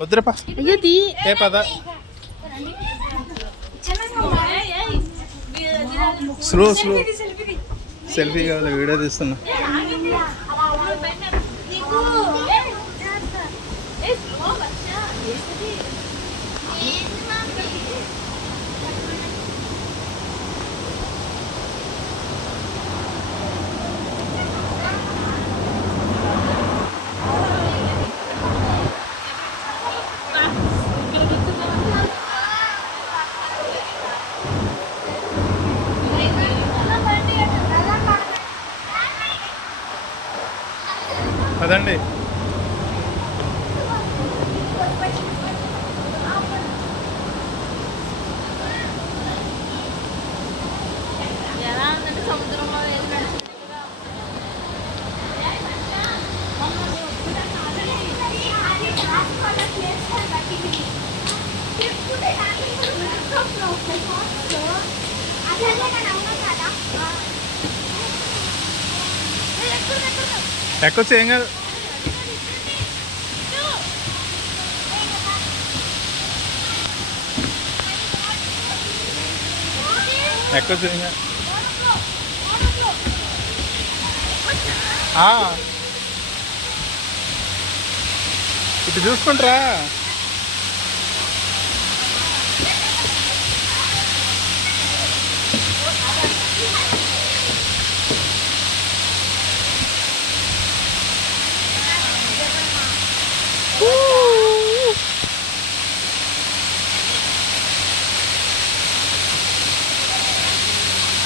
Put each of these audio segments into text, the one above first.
వద్దురపా ఏ పద. Slow slow. Selfie కావాలి వీడియో తీస్తున్నా. పదండి ఎక్కొచ్చు ఏం కాదు ఏం కాదు ఆ. ఇటు చూసుకుంటారా.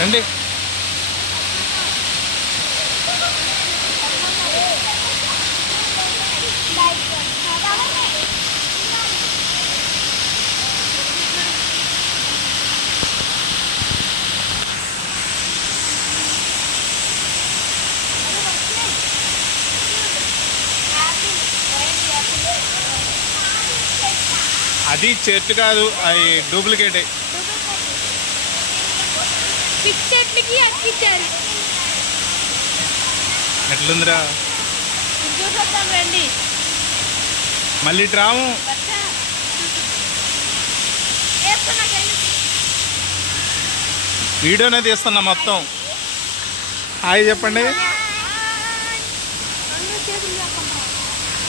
రండి. అది చెట్టు కాదు అది డూప్లికేటే. చెట్లకి అక్కిచ్చారు ఎట్లుందిరా చూసొద్దాం రండి మళ్ళీ రాము వీడియోనే తీస్తున్నా మొత్తం హాయ్ చెప్పండి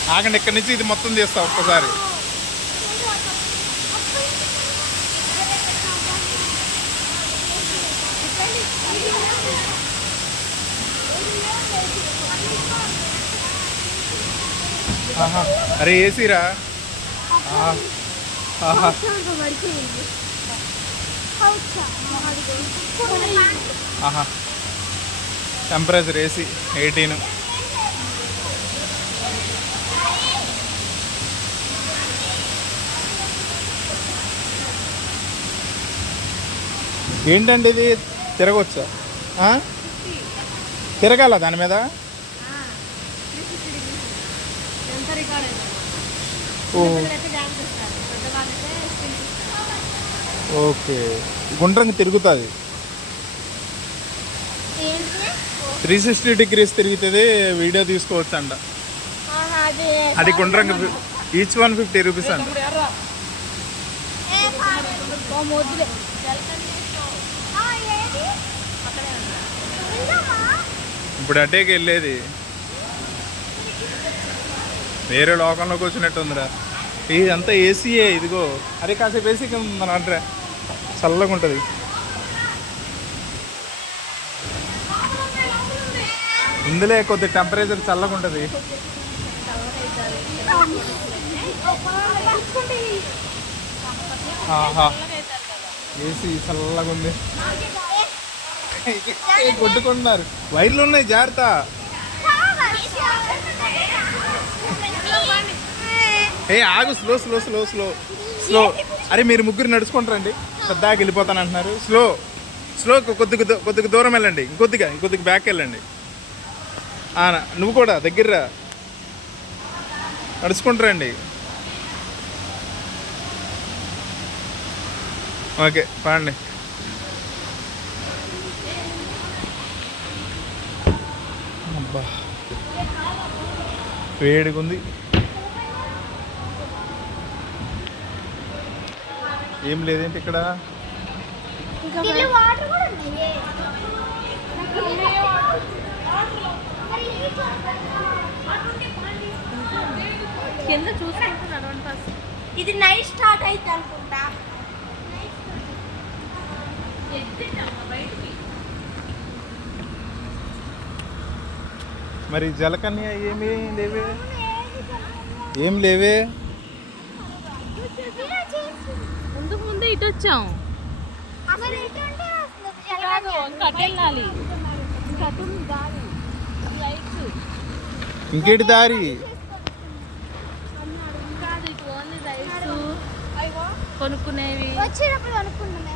ఆగండి ఇక్కడి నుంచి ఇది మొత్తం తీస్తా ఒక్కసారి అరే ఏసీరా? ఆహా. Temperature AC eighteen. ఏంటండి ఇది? తిరగవచ్చా ఆ? తిరగాల దాని మీద? ఓకే. గుండ్రంగా తిరుగుతుంది. త్రీ సిక్స్టీ డిగ్రీస్ తిరుగుతుంది వీడియో తీసుకోవచ్చు అంట అది. గుండ్రంగా ఈచ్ వన్ ఫిఫ్టీ రూపీస్ అంట. ఇప్పుడు అడ్డేకి వెళ్ళేది వేరే లోకంలోకి వచ్చినట్టుందిరా. ఇదంతా ఏసీయే ఇదిగో. అరే కాసేపు ఏసీ మన అంటరా చల్లగా ఉంటుంది. ఇందులో కొద్ది టెంపరేచర్ చల్లగా ఉంటుంది. ఏసీ చల్లగా ఉంది. కొట్టుకుంటున్నారు వైర్లు ఉన్నాయి జాగ్రత్త. ఏ ఆగు slow slow slow slow slow. అరే మీరు ముగ్గురు నడుచుకుంటారండి. పెద్దగా వెళ్ళిపోతాను అంటున్నారు. స్లో స్లో కొద్దిగా కొద్దిగా దూరం వెళ్ళండి. ఇంకొద్దిగా ఇంకొద్దిగా బ్యాక్ వెళ్ళండి. నువ్వు కూడా దగ్గర నడుచుకుంటారండి. ఓకే పాడండి. అబ్బా. వేడిగా ఉంది ఏం లేదేంటి ఇక్కడ? కింద ఇది నైట్ స్టార్ట్ అయితే అనుకుంటా. మరి జలకన్య ఏమి లేవే? ఏం లేవే? ముందు ముందు ఇటు వచ్చాం. వెళ్ళాలి ఇంకేటి దారి? కొనుక్కునేవి. వచ్చేటప్పుడు అనుకున్నాం.